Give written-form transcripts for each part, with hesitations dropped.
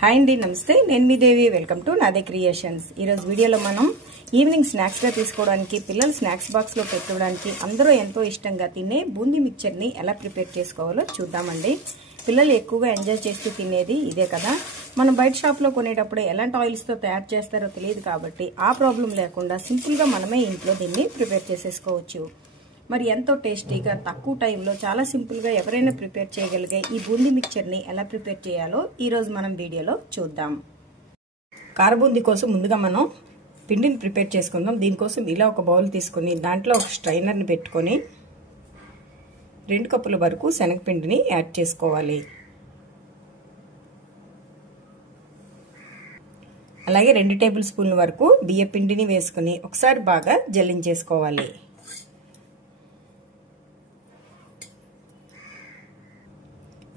Hi అండి, నమస్తే. నేను మీ దేవి. వెల్కమ్ టు నాదే క్రియేషన్స్. ఈరోజు వీడియోలో మనం ఈవినింగ్ స్నాక్స్గా తీసుకోవడానికి, పిల్లలు స్నాక్స్ బాక్స్లో పెట్టుకోవడానికి అందరూ ఎంతో ఇష్టంగా తినే బూందీ మిక్చర్ని ఎలా ప్రిపేర్ చేసుకోవాలో చూద్దామండి. పిల్లలు ఎక్కువగా ఎంజాయ్ చేస్తూ తినేది ఇదే కదా. మనం బయట షాప్లో కొనేటప్పుడు ఎలాంటి ఆయిల్స్తో తయారు చేస్తారో తెలియదు కాబట్టి ఆ ప్రాబ్లం లేకుండా సింపుల్గా మనమే ఇంట్లో దీన్ని ప్రిపేర్ చేసేసుకోవచ్చు. మరి ఎంతో టేస్టీగా తక్కువ టైంలో చాలా సింపుల్గా ఎవరైనా ప్రిపేర్ చేయగలిగే ఈ బూందీ మిక్చర్ని ఎలా ప్రిపేర్ చేయాలో ఈరోజు మనం వీడియోలో చూద్దాం. కారబూందీ కోసం ముందుగా మనం పిండిని ప్రిపేర్ చేసుకుందాం. దీనికోసం ఇలా ఒక బౌల్ తీసుకొని దాంట్లో ఒక స్ట్రైనర్ని పెట్టుకొని 2 కప్పుల వరకు శనగపిండిని యాడ్ చేసుకోవాలి. అలాగే 2 టేబుల్ స్పూన్ల వరకు బియ్య పిండిని వేసుకుని ఒకసారి బాగా జల్లించేసుకోవాలి.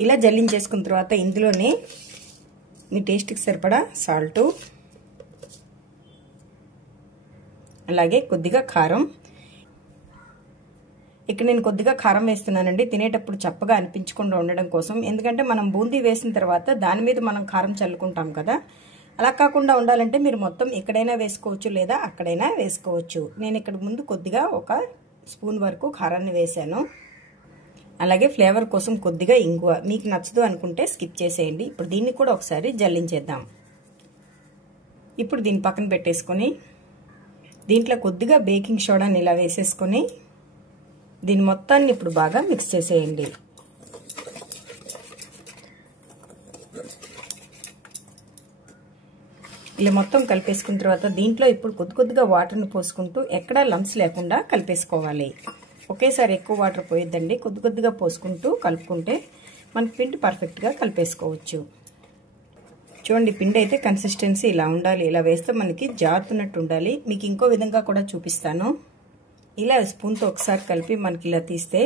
ఇలా జల్లించేసుకున్న తర్వాత ఇందులోనే మీ టేస్ట్కి సరిపడా సాల్టు, అలాగే కొద్దిగా కారం. ఇక్కడ నేను కొద్దిగా కారం వేస్తున్నానండి, తినేటప్పుడు చప్పగా అనిపించకుండా ఉండడం కోసం. ఎందుకంటే మనం బూందీ వేసిన తర్వాత దాని మీద మనం కారం చల్లుకుంటాం కదా, అలా కాకుండా ఉండాలంటే మీరు మొత్తం ఎక్కడైనా వేసుకోవచ్చు లేదా అక్కడైనా వేసుకోవచ్చు. నేను ఇక్కడ ముందు కొద్దిగా 1 స్పూన్ వరకు కారాన్ని వేసాను. అలాగే ఫ్లేవర్ కోసం కొద్దిగా ఇంగువ. మీకు నచ్చదు అనుకుంటే స్కిప్ చేసేయండి. ఇప్పుడు దీన్ని కూడా ఒకసారి జల్లించేద్దాం. ఇప్పుడు దీన్ని పక్కన పెట్టేసుకొని దీంట్లో కొద్దిగా బేకింగ్ సోడాని ఇలా వేసేసుకొని దీని మొత్తాన్ని ఇప్పుడు బాగా మిక్స్ చేసేయండి. ఇలా మొత్తం కలిపేసుకున్న తర్వాత దీంట్లో ఇప్పుడు కొద్దిగా వాటర్ని పోసుకుంటూ ఎక్కడా లంప్స్ లేకుండా కలిపేసుకోవాలి. ఒకేసారి ఎక్కువ వాటర్ పోయొద్దండి, కొద్దిగా పోసుకుంటూ కలుపుకుంటే మనకి పిండి పర్ఫెక్ట్గా కలిపేసుకోవచ్చు. చూడండి, పిండి అయితే కన్సిస్టెన్సీ ఇలా ఉండాలి. ఇలా వేస్తే మనకి జారుతున్నట్టు ఉండాలి. మీకు ఇంకో విధంగా కూడా చూపిస్తాను. ఇలా స్పూన్తో ఒకసారి కలిపి మనకి ఇలా తీస్తే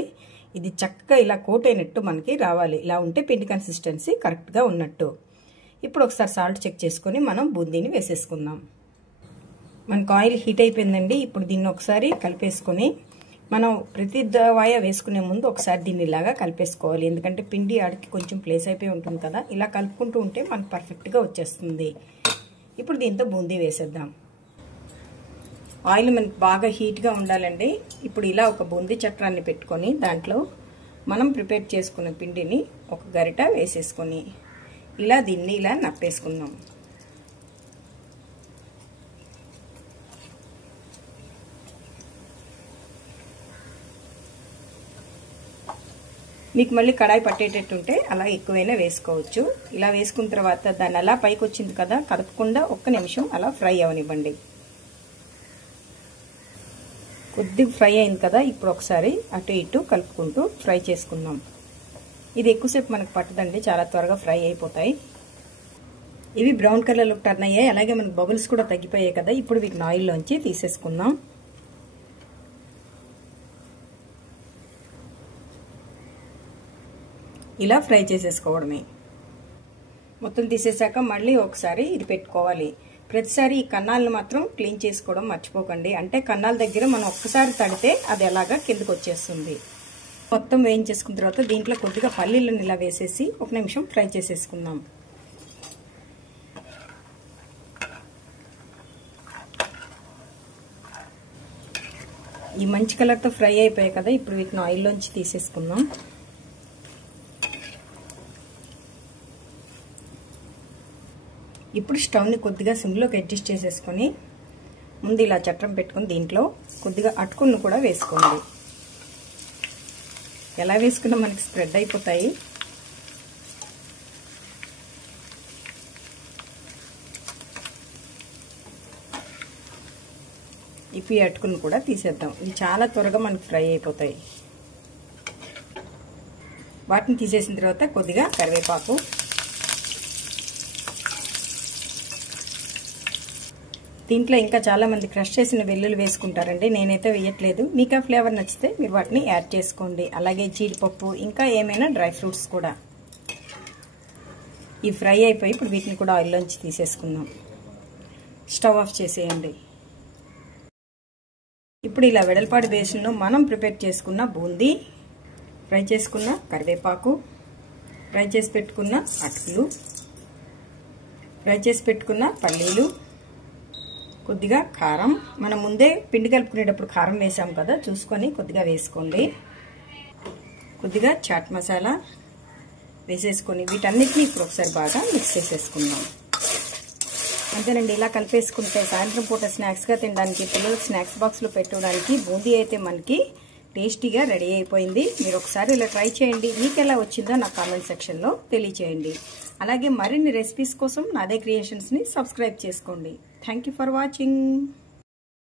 ఇది చక్కగా ఇలా కోట్ అయినట్టు మనకి రావాలి. ఇలా ఉంటే పిండి కన్సిస్టెన్సీ కరెక్ట్గా ఉన్నట్టు. ఇప్పుడు ఒకసారి సాల్ట్ చెక్ చేసుకొని మనం బూందీని వేసేసుకుందాం. మనకు ఆయిల్ హీట్ అయిపోయిందండి. ఇప్పుడు దీన్ని ఒకసారి కలిపేసుకొని మనం ప్రతి వాయ వేసుకునే ముందు ఒకసారి దీన్ని ఇలాగా కలిపేసుకోవాలి. ఎందుకంటే పిండి ఆడికి కొంచెం ప్లేస్ అయిపోయి ఉంటుంది కదా, ఇలా కలుపుకుంటూ ఉంటే మనకు పర్ఫెక్ట్గా వచ్చేస్తుంది. ఇప్పుడు దీంతో బూందీ వేసేద్దాం. ఆయిల్ మనకి బాగా హీట్గా ఉండాలండి. ఇప్పుడు ఇలా ఒక బూందీ చట్రాన్ని పెట్టుకొని దాంట్లో మనం ప్రిపేర్ చేసుకున్న పిండిని ఒక గరిట వేసేసుకొని ఇలా దీన్ని ఇలా నప్పేసుకుందాం. మీకు మళ్ళీ కడాయి పట్టేటట్టుంటే అలా ఎక్కువైనా వేసుకోవచ్చు. ఇలా వేసుకున్న తర్వాత దాన్ని అలా పైకి వచ్చింది కదా, కదపకుండా 1 నిమిషం అలా ఫ్రై అవనివ్వండి. కొద్దిగా ఫ్రై అయింది కదా, ఇప్పుడు ఒకసారి అటు ఇటు కలుపుకుంటూ ఫ్రై చేసుకుందాం. ఇది ఎక్కువసేపు మనకు పట్టదండి, చాలా త్వరగా ఫ్రై అయిపోతాయి. ఇవి బ్రౌన్ కలర్లో టర్న్ అయ్యాయి. అలాగే మనకు బబుల్స్ కూడా తగ్గిపోయాయి కదా. ఇప్పుడు వీటిని ఆయిల్లోంచి తీసేసుకుందాం. ఇలా ఫ్రై చేసేసుకోవడమే. మొత్తం తీసేసాక మళ్ళీ ఒకసారి ఇది పెట్టుకోవాలి. ప్రతిసారి ఈ కన్నాలను మాత్రం క్లీన్ చేసుకోవడం మర్చిపోకండి. అంటే కన్నాల దగ్గర మనం ఒక్కసారి తడితే అది ఎలాగా కిందకు వచ్చేస్తుంది. మొత్తం వేయించేసుకున్న తర్వాత దీంట్లో కొద్దిగా పల్లీలను ఇలా వేసేసి 1 నిమిషం ఫ్రై చేసేసుకుందాం. ఈ మంచి కలర్తో ఫ్రై అయిపోయాయి కదా, ఇప్పుడు వీటిని ఆయిల్లోంచి తీసేసుకుందాం. ఇప్పుడు స్టవ్ని కొద్దిగా సిమ్లోకి అడ్జస్ట్ చేసేసుకొని ముందు ఇలా చట్రం పెట్టుకొని దీంట్లో కొద్దిగా అటుకులను కూడా వేసుకోండి. ఎలా వేసుకున్నా మనకి స్ప్రెడ్ అయిపోతాయి. ఇప్పుడు ఈ అటుకులను కూడా తీసేద్దాం. ఇవి చాలా త్వరగా మనకి ఫ్రై అయిపోతాయి. వాటిని తీసేసిన తర్వాత కొద్దిగా కరివేపాకు, దీంట్లో ఇంకా చాలా మంది క్రష్ చేసిన వెల్లుల్లి వేసుకుంటారండి. నేనైతే వేయట్లేదు. మీకు ఆ ఫ్లేవర్ నచ్చితే మీరు వాటిని యాడ్ చేసుకోండి. అలాగే జీడిపప్పు, ఇంకా ఏమైనా డ్రై ఫ్రూట్స్ కూడా. ఈ ఫ్రై అయిపోయి ఇప్పుడు వీటిని కూడా ఆయిల్లోంచి తీసేసుకుందాం. స్టవ్ ఆఫ్ చేసేయండి. ఇప్పుడు ఇలా వెడల్పాటి బేసిన్లో మనం ప్రిపేర్ చేసుకున్న బూందీ, ఫ్రై చేసుకున్న కరివేపాకు, ఫ్రై చేసి పెట్టుకున్న అటుకులు, ఫ్రై చేసి పెట్టుకున్న పల్లీలు, కొద్దిగా కారం, మనం ముందే పిండి కలుపుకునేటప్పుడు కారం వేసాం కదా, చూసుకొని కొద్దిగా వేసుకోండి. కొద్దిగా చాట్ మసాలా వేసేసుకొని వీటన్నిటిని ఇప్పుడు ఒకసారి బాగా మిక్స్ చేసేసుకుందాం. అంతేనండి. ఇలా కలిపేసుకుంటే సాయంత్రం పూట స్నాక్స్గా తినడానికి, పిల్లలకు స్నాక్స్ బాక్స్లో పెట్టడానికి బూందీ అయితే మనకి టేస్టీగా రెడీ అయిపోయింది. మీరు ఒకసారి ఇలా ట్రై చేయండి. మీకు ఎలా వచ్చిందో నా కామెంట్ సెక్షన్లో తెలియచేయండి. అలాగే మరిన్ని రెసిపీస్ కోసం నాదే క్రియేషన్స్ని సబ్స్క్రైబ్ చేసుకోండి. Thank you for watching.